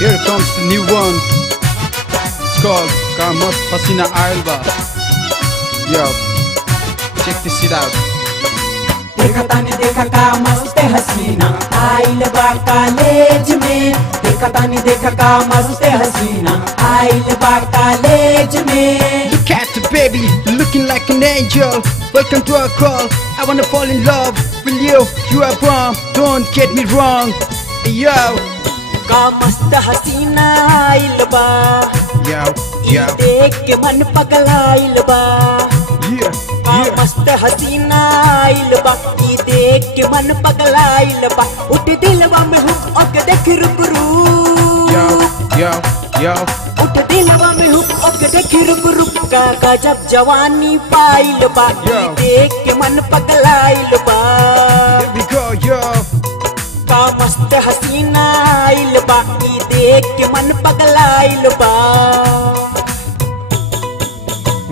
Here comes the new one. It's called Ka Mast Hasina Aayil Ba. Yo, check this shit out. देखा तानी देखा का मस्त हसीना आइल बा कॉलेज में। देखा तानी देखा का मस्त हसीना आइल बा कॉलेज में। Look at the baby, looking like an angel. Welcome to our call. I wanna fall in love with you. You are bomb, don't get me wrong. Yo, का मस्त हसीना आइल बा। yo, yo. देख के मन पगलाइल बा। Yeah, का yeah. मस्त हसीना आइल बा। देख के मन पगलाइल बा। उठ दिलवा में हुक ओके देख रुक रुक। Yo, yo, yo. उठ दिलवा में हुक ओके देख रुक रुक। का गजब जवानी पाइल बा। Yo. देख के मन पगलाइल बा। Here we go, yo. का मस्त हसीना आइल बा। देख के मन पगलाइल बा।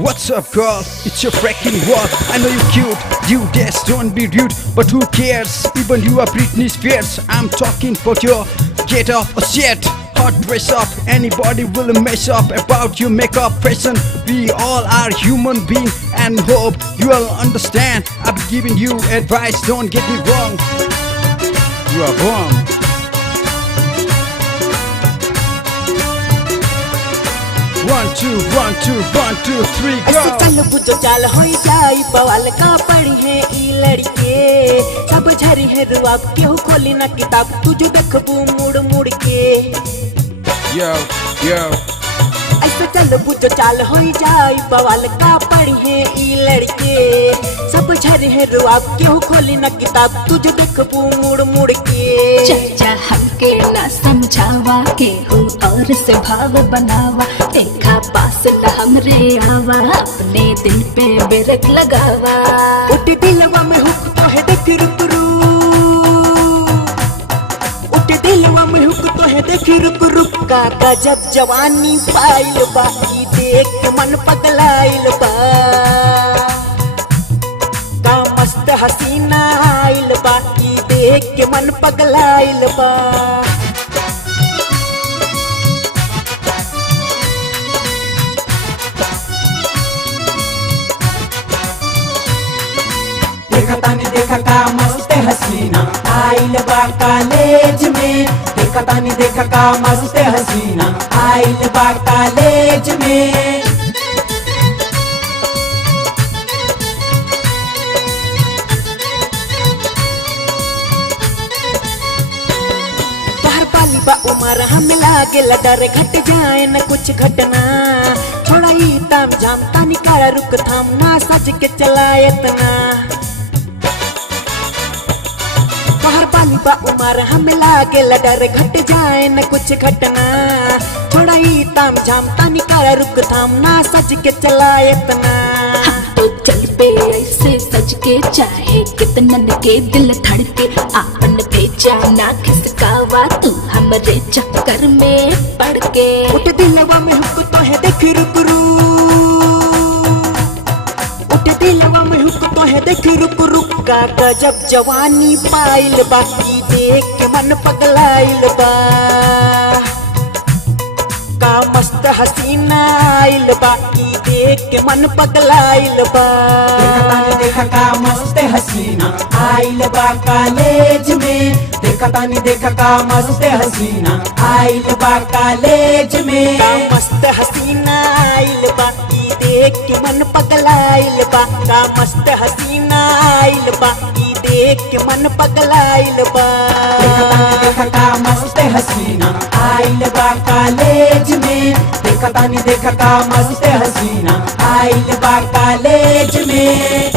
What's up, girl? It's your freaking what? I know you're cute, you just don't be rude. But who cares? Even you are Britney Spears. I'm talking about your get up or shit. Hot dress up, anybody will mess up about your makeup fashion. We all are human beings and hope you will understand. I've given you advice, don't get me wrong. You are bomb. One, two, one, two, one, two, three, go. ऐसे चल बुझो चाल होई जाई बवाल का पढ़ी है ई लड़के। सब झरी है रुआब केहू खोली ना किताब तुझे देखबू मुड़ मुड़ के। Yo, yo. ऐसे चल बुझो चाल होई जाई बवाल का पढ़ी है ई लड़के। सब झरी है रुआब केहू खोली ना किताब तुझे देखबू मुड़ मुड़ के। चाचा हमके ना समझावा के हो और से भाव बनावा। देखा पास ला हमरे आवा अपने दिल पे बिरक लगावा। उठ दिलवा में हुक तो है देख रुक रुक। उठ दिलवा में हुक तो है देख रुक रुक। का गजब जवानी पाइल बा। ई देख के मन पगलाइल बा। का मस्त हसीना आइल बा। ई देख के मन पगलाइल बा। देखा तानी देखा का मस्त हसीना आइल बा कॉलेज में। देखा तानी देखा का मस्त हसीना आइल बा कॉलेज में। बाहर पाली बा उमर हम लागे डर घट जाए न कुछ घटना। थोड़ा ही ताम झाम तानी कारा रुक थाम ना सज के चलाए इतना। बाहर पाली बा उमर हम लागे डर घट जाए न कुछ घटना। थोड़ा ही ताम झाम तानी कारा रुक थाम ना सज के चलाए इतना। तो चल पे ऐसे सज के चाहे कितनन के दिल धड़के। आपन पे जाना खिसकावा तू हमरे चक्कर में पड़ के। उठ दिलवा में हुक तो है देख रुक रुक। उठ दिलवा में हुक तो है देख रुक रुक। का गजब जवानी पाइल बा। ई देख के मन पगलाइल बा। का मस्त हसीना आइल बा। ई देख के मन पगलाइल बा। देखा तानी देखा का मस्त हसीना आइल बा कॉलेज में। देखा तानी देखा का मस्त हसीना आइल बा कॉलेज में। का मस्त हसीना आइल बा। ई देख के मन पगलाइल बा। का मस्त हसीना आइल बा। ई देख के मन पगलाइल बा। देखा तानी देखा का मस्त हसीना आइल बा कॉलेज में। देखा तानी देखा का मस्त हसीना आइल बा कॉलेज में।